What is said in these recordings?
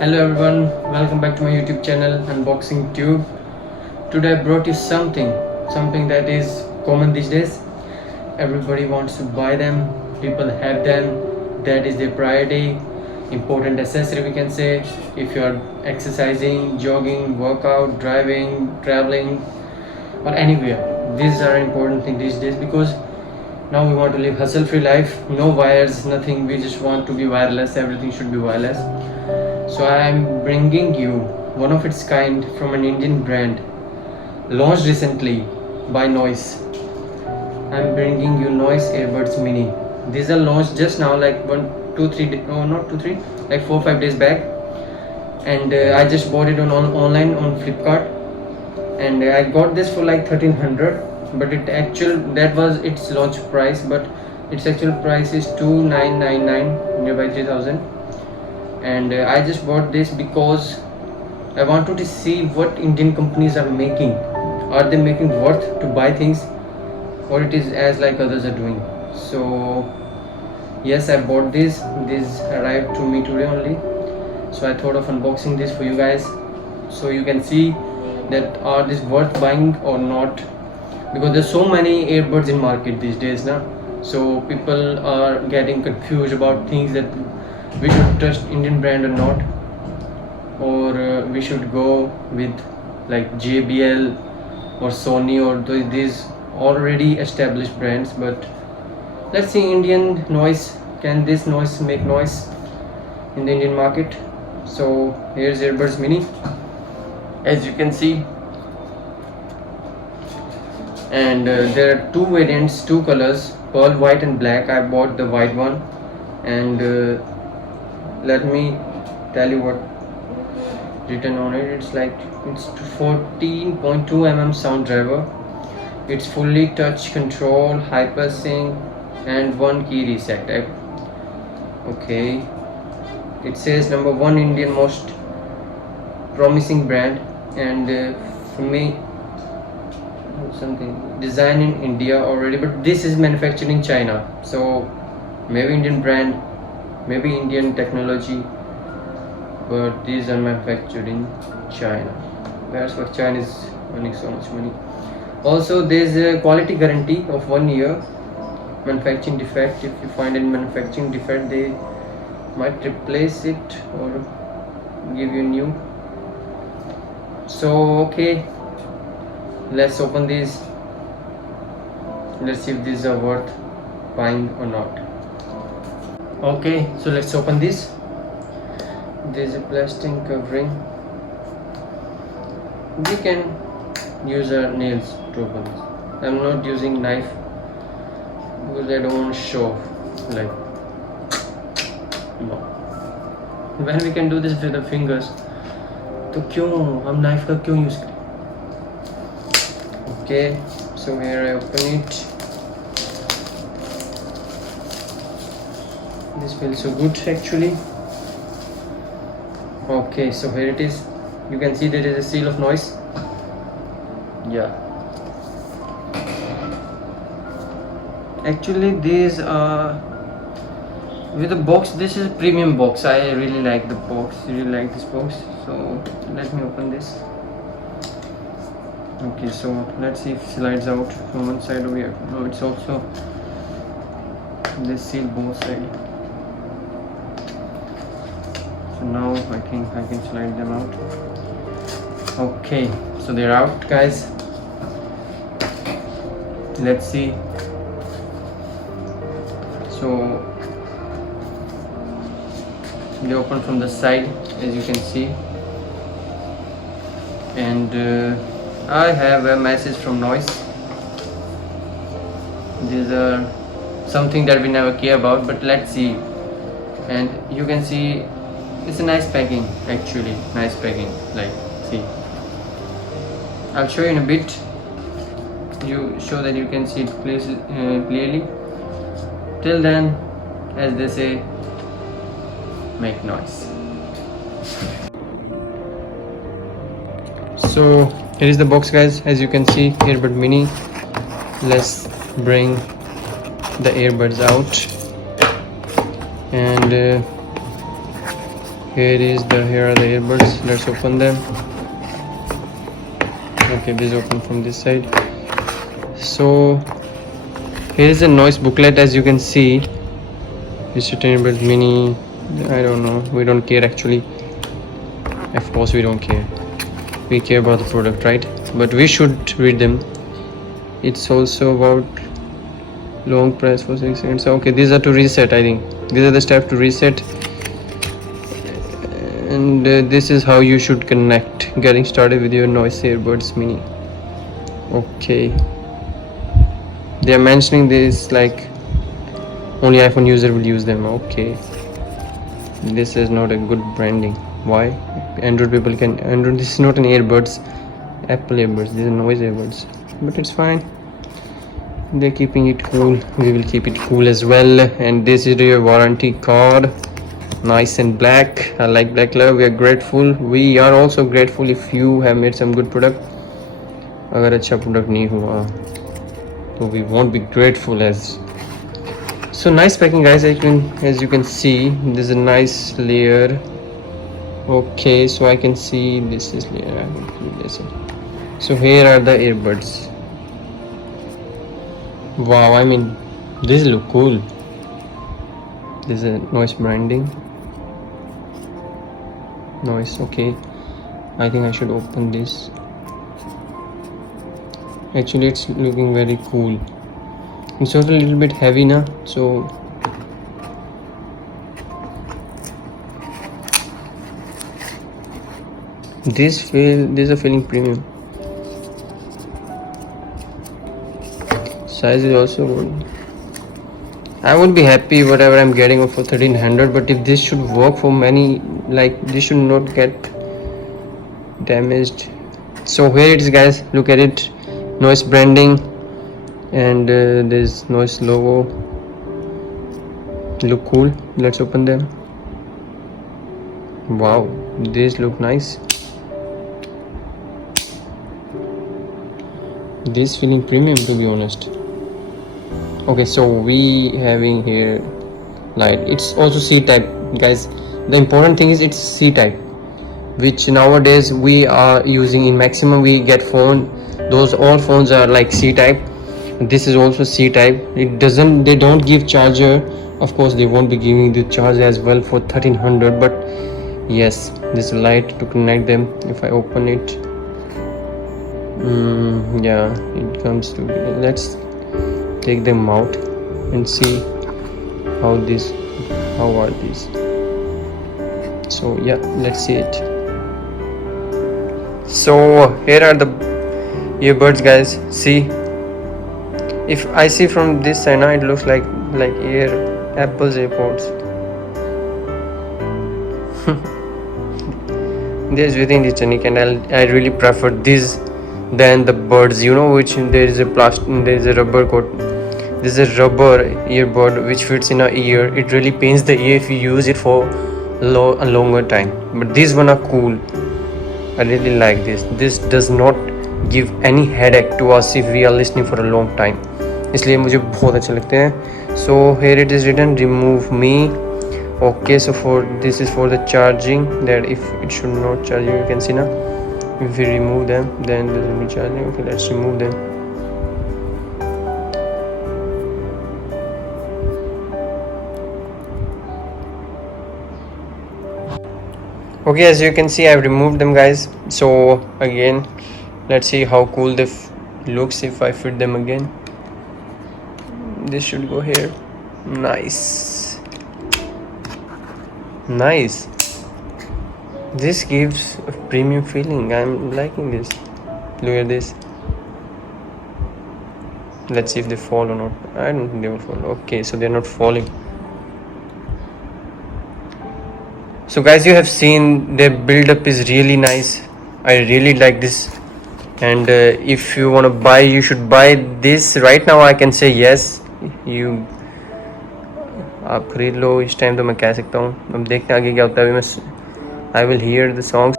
Hello everyone, welcome back to my YouTube channel Unboxing Tube. Today I brought you something that is common these days. Everybody wants to buy them, people have them, that is their priority. Important accessory we can say. If you are exercising, jogging, workout, driving, traveling or anywhere, these are important things these days because now we want to live hustle free life, no wires, nothing, we just want to be wireless, everything should be wireless. So I am bringing you one of its kind from an Indian brand launched recently by Noise. I am bringing you Noise Earbuds Mini. These are launched just now, like 4 5 days back, and I just bought it on online on Flipkart, and I got this for like 1300. But that was its launch price, but its actual price is 2999, nearby 3000. And I just bought this because I wanted to see what Indian companies are making. Are they making worth to buy things, or it is as like others are doing? So yes, I bought this. This arrived to me today only. So I thought of unboxing this for you guys, so you can see that are this worth buying or not. Because there's so many earbuds in market these days now, so people are getting confused about things that we should trust Indian brand or not, or we should go with like JBL or Sony or these already established brands. But let's see, Indian Noise, can this Noise make noise in the Indian market? So here's Earbuds Mini, as you can see, and there are two variants, two colors, pearl white and black. I bought the white one, and let me tell you what written on it. It's 14.2 mm sound driver. It's fully touch control, hyper sync, and one key reset type. Okay, it says number one Indian most promising brand, and for me something designed in India already, but this is manufactured in China, so maybe Indian brand, maybe Indian technology, but these are manufactured in China. That's why China is earning so much money. Also, there's a quality guarantee of 1 year. Manufacturing defect, if you find any manufacturing defect, they might replace it or give you new. So okay, let's open these. Let's see if these are worth buying or not. Okay, so let's open this. There's a plastic covering. We can use our nails to open this. I'm not using knife because I don't want to show off, like, no. When we can do this with the fingers, तो क्यों हम knife का क्यों use करें? Okay, so here I open it. This feels so good actually. Okay, so here it is. You can see there is a seal of Noise. Yeah, actually these are with the box. This is a premium box. I really like the box, really like this box. So let me open this. Okay, so let's see if it slides out from one side over here. No, it's also this seal both sides. So now I think I can slide them out. Okay, so they're out, guys. Let's see. So they open from the side, as you can see, and I have a message from Noise. These are something that we never care about, but let's see. And you can see it's a nice packing, actually nice packing. Like, see, I'll show you in a bit, you show that you can see it clearly. Till then, as they say, make noise. So here is the box, guys. As you can see, Earbud Mini. Let's bring the earbuds out, and Here are the earbuds. Let's open them. Okay, this open from this side. So here is a noise booklet. As you can see, this earbuds mini. I don't know, we don't care actually. Of course we don't care, we care about the product, right? But we should read them. It's also about long press for 6 seconds. Okay, these are to reset. I think these are the steps to reset. And this is how you should connect, getting started with your noise earbuds mini. Okay, they are mentioning this like only iPhone user will use them. Okay, this is not a good branding. Why? Android people can. Android, this is not an earbuds, Apple earbuds, these are noise earbuds. But it's fine, they're keeping it cool, we will keep it cool as well. And this is your warranty card, nice and black. I like black color. We are grateful, we are also grateful if you have made some good product. अगर अच्छा product नहीं हुआ तो we won't be grateful as. So nice packing guys. As you can see, this is a nice layer. Okay, so I can see this is layer. I will do this. So here are the earbuds. Wow, I mean, these look cool. This is a noise branding. Noise, okay. I think I should open this. Actually, it's looking very cool. It's also a little bit heavy now, so these are feeling premium. Size is also good. I would be happy whatever I'm getting for 1300, but if this should work for many, like this should not get damaged. So here it is guys, look at it, noise branding, and there's noise logo. Look cool. Let's open them. Wow, these look nice. This feeling premium, to be honest. Okay, so we having here light. It's also C type guys. The important thing is it's C type, which nowadays we are using in maximum. We get phone, those all phones are like C type. This is also C type. They don't give charger. Of course they won't be giving the charger as well for 1300, but yes, this light to connect them. If I open it, yeah, it comes to. Let's take them out and see how are these. So yeah, let's see it. So here are the earbuds guys. See, if I see from this side now, it looks like Apple's AirPods. There's within the tunic, and I really prefer this than the buds, you know, which there is a rubber coat. This is a rubber earbud which fits in our ear. It really pains the ear if you use it for a longer time. But these one are cool. I really like this. This does not give any headache to us if we are listening for a long time. इसलिए मुझे बहुत अच्छे लगते हैं. So here it is written, remove me. Okay, so for this is for the charging, that if it should not charge, you can see now. If we remove them, then there will be charging. Okay, let's remove them. Okay, as you can see, I've removed them guys. So again, let's see how cool they looks if I fit them again. This should go here. Nice. This gives a premium feeling. I'm liking this. Look at this. Let's see if they fall or not. I don't think they will fall. Okay, so they're not falling. So guys, you have seen their build up is really nice. I really like this. And if you want to buy, you should buy this right now. I can say yes, you आप खरीद लो इस time. तो मैं कह सकता हूँ, अब देखते हैं आगे क्या होता है. अभी मैं I will hear the songs.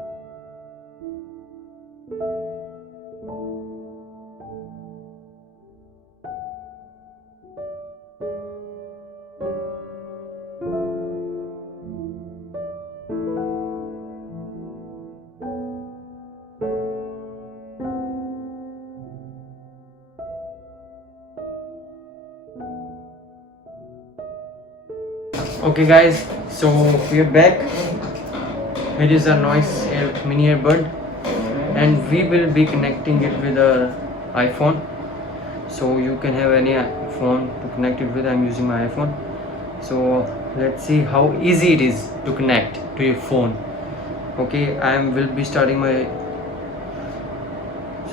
Okay guys, so we are back. Here is a mini earbud, and we will be connecting it with a iPhone. So you can have any phone to connect it with. I'm using my iPhone. So let's see how easy it is to connect to your phone. Okay, I will be starting my.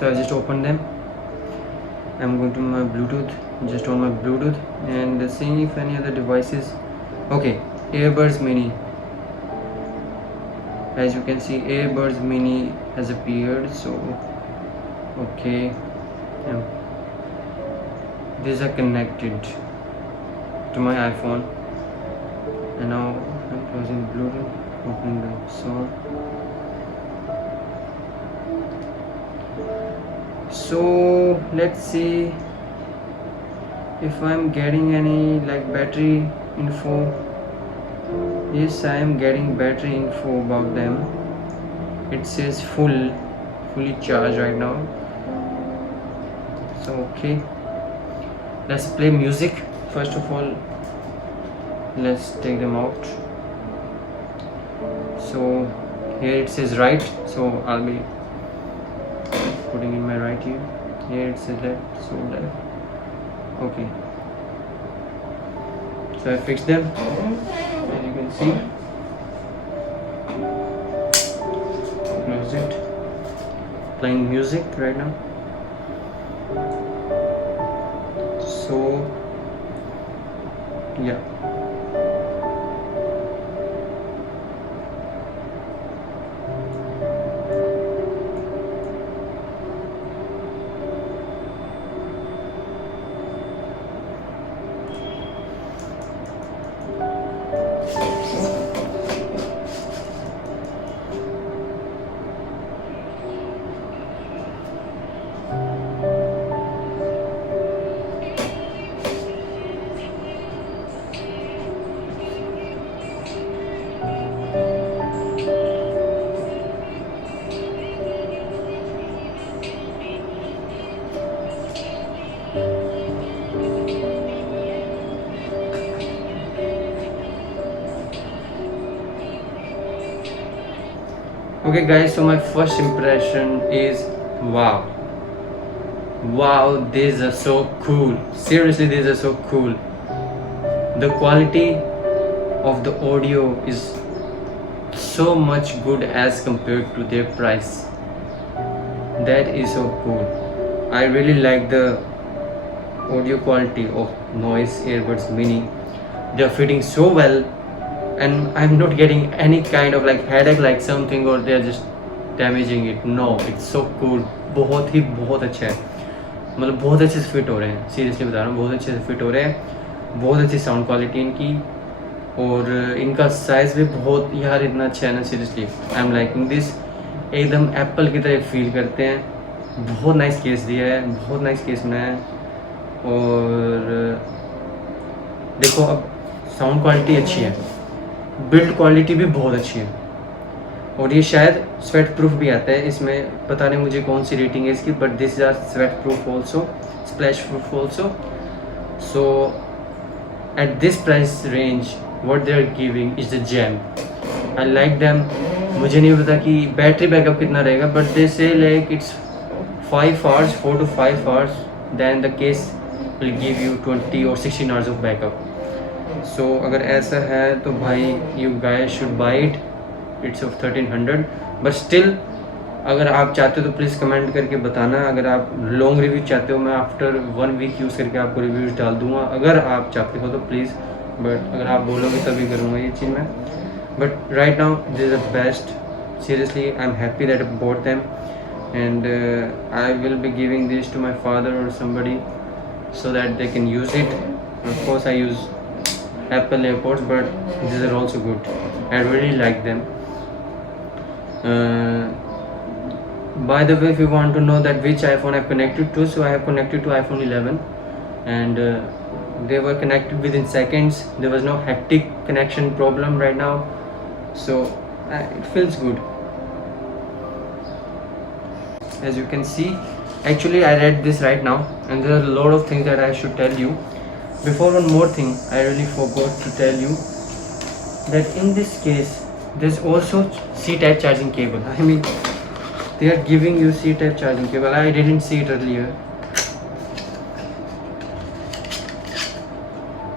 So I just open them. I'm going to my Bluetooth, just on my Bluetooth, and seeing if any other devices. Okay, earbuds mini. As you can see, earbuds mini has appeared. So okay, these are connected to my iPhone, and now I'm closing Bluetooth, opening the song. So let's see if I'm getting any like battery info. Yes, I am getting battery info about them. It says fully charged right now. So okay, let's play music. First of all, let's take them out. So here it says right, so I'll be putting in my right here. Here it says left, so left. Okay, so I fixed them, as you can see. Close it. Playing music right now. So yeah, okay guys, so my first impression is wow, these are so cool. Seriously, these are so cool. The quality of the audio is so much good as compared to their price. That is so cool. I really like the audio quality of Noise Earbuds Mini. They are fitting so well, and I'm not getting any kind of like headache like something, or they're just damaging it. No, it's so cool. बहुत अच्छा है, मतलब बहुत अच्छे से fit हो रहे हैं. सीरियसली बता रहा हूँ, बहुत अच्छे से फिट हो रहे हैं. बहुत अच्छी साउंड क्वालिटी इनकी, और इनका साइज़ भी बहुत यार इतना अच्छा है ना. Seriously I am liking this. एकदम एप्पल की तरह फील करते हैं. बहुत नाइस केस दिया है, बहुत नाइस केस बनाया है. और देखो, अब साउंड क्वालिटी अच्छी है, बिल्ड क्वालिटी भी बहुत अच्छी है, और ये शायद स्वेट प्रूफ भी आता है इसमें. पता नहीं मुझे कौन सी रेटिंग है इसकी, but this are sweat proof also, splash proof also. So at this price range what they are giving is the gem. I like them. मुझे नहीं पता कि बैटरी बैकअप कितना रहेगा, but they say like it's 4 to 5 hours. Then the case will give you 20 or 16 hours of backup. So अगर ऐसा है तो भाई you guys should buy it. It's of 1300, but still अगर आप चाहते हो तो प्लीज़ कमेंट करके बताना. अगर आप लॉन्ग रिव्यू चाहते हो, मैं आफ्टर 1 week यूज़ करके आपको रिव्यूज़ डाल दूंगा, अगर आप चाहते हो तो प्लीज़. बट अगर आप बोलोगे तभी करूँगा ये चीज़ मैं. But right now this is the best. Seriously I am happy that I bought them, and I will be giving this to my father or somebody so that they can use it. Of course I use Apple AirPods, but these are also good. I really like them. By the way, if you want to know that which iPhone I've connected to, so I have connected to iPhone 11, and they were connected within seconds. There was no hectic connection problem right now, so it feels good. As you can see, actually I read this right now, and there are a lot of things that I should tell you. Before, one more thing I really forgot to tell you. that in this case there's also C-type charging cable. I mean, they are giving you C-type charging cable. I didn't see it earlier,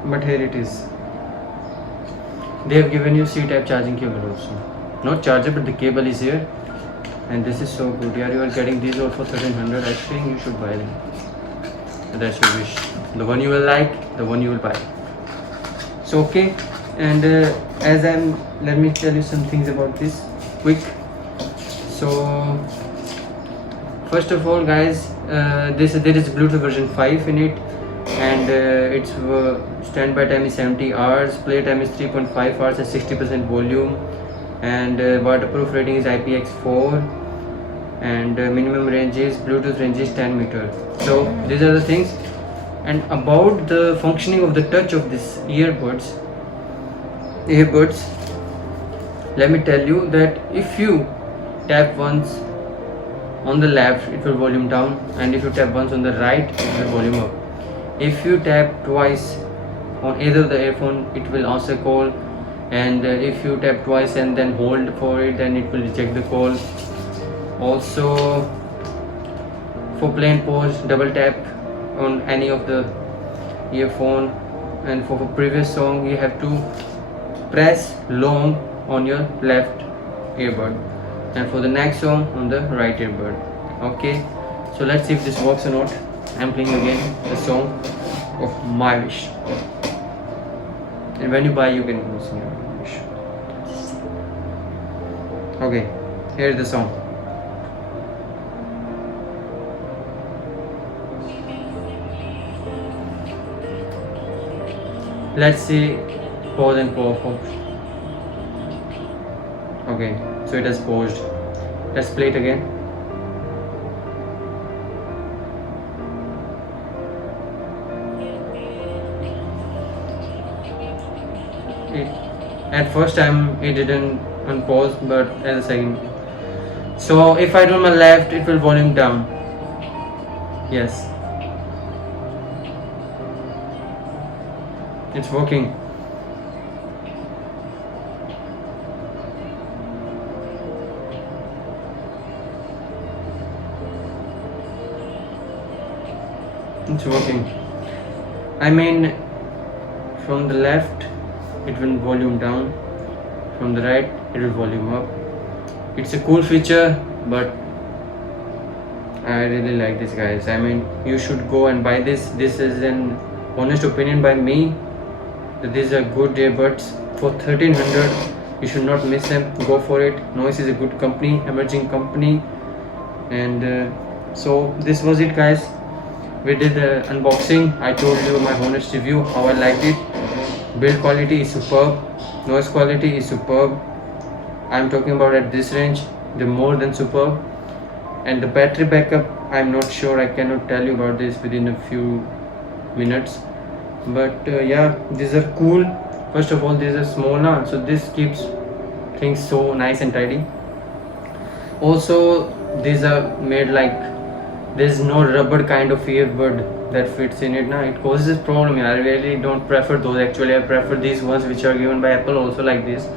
but here it is. They have given you C-type charging cable also. Not charger, but the cable is here. And this is so good. Yeah, you are getting these all for 1300. I think you should buy them. That's your wish. The one you will like, the one you will buy. So okay, and let me tell you some things about this quick. So first of all, guys, there is Bluetooth version 5 in it, and its standby time is 70 hours, play time is 3.5 hours at 60% volume, and waterproof rating is IPX4, and minimum range is Bluetooth range is 10 meters. So these are the things. And about the functioning of the touch of this earbuds, let me tell you that if you tap once on the left, it will volume down, and if you tap once on the right, it will volume up. If you tap twice on either the earphone, it will answer call, and if you tap twice and then hold for it, then it will reject the call. Also, for play and pause, double tap on any of the earphone, and for previous song you have to press long on your left earbud, and for the next song on the right earbud. Okay, so let's see if this works or not. I'm playing again the song of My Wish, and when you buy you can sing your wish. Okay, here's the song. Let's see pause and pause. Okay, so it has paused. Let's play it again. At first time it didn't unpause, but at the second. So if I do my left, it will volume down. Yes. It's working. It's working. I mean, from the left it will volume down, from the right it will volume up. It's a cool feature, but I really like this, guys. I mean, you should go and buy this. This is an honest opinion by me. These are good earbuds for 1300. You should not miss them. Go for it. Noise is a good company, emerging company, and so this was it, guys. We did the unboxing. I told you my honest review, how I liked it. Build quality is superb. Noise quality is superb. I'm talking about at this range, they're more than superb. And the battery backup, I'm not sure. I cannot tell you about this within a few minutes. But yeah, these are cool. First of all, these are small now, so this keeps things so nice and tidy. Also, these are made like there's no rubber kind of earbud that fits in it now. It causes problem. I really don't prefer those. Actually, I prefer these ones which are given by Apple, also like this,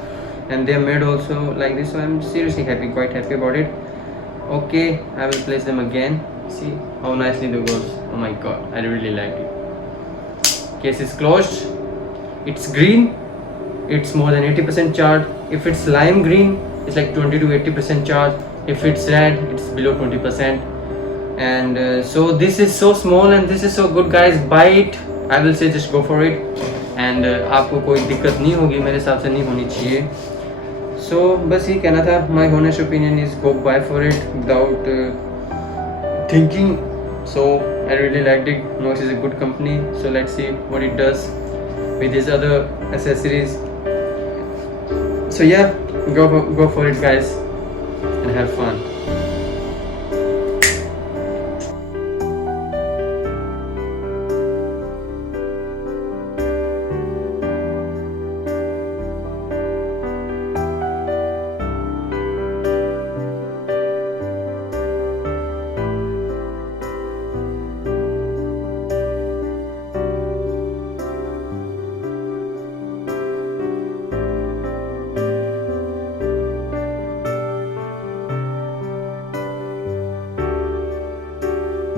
and they're made also like this. So I'm seriously happy, quite happy about it. Okay, I will place them again. See how nicely they goes. Oh my god, I really like it. Case is closed. It's green. It's more than 80% charged. If it's lime green, it's like 20 to 80% charged. If it's red, it's below 20%. And so this is so small and this is so good, guys. Buy it. I will say just go for it. And आपको कोई दिक्कत नहीं होगी, मेरे हिसाब से नहीं होनी चाहिए. So बस ये कहना था. My honest opinion is go buy for it without thinking. So I really liked it. Noise is a good company. So let's see what it does with his other accessories. So yeah, go for it, guys, and have fun.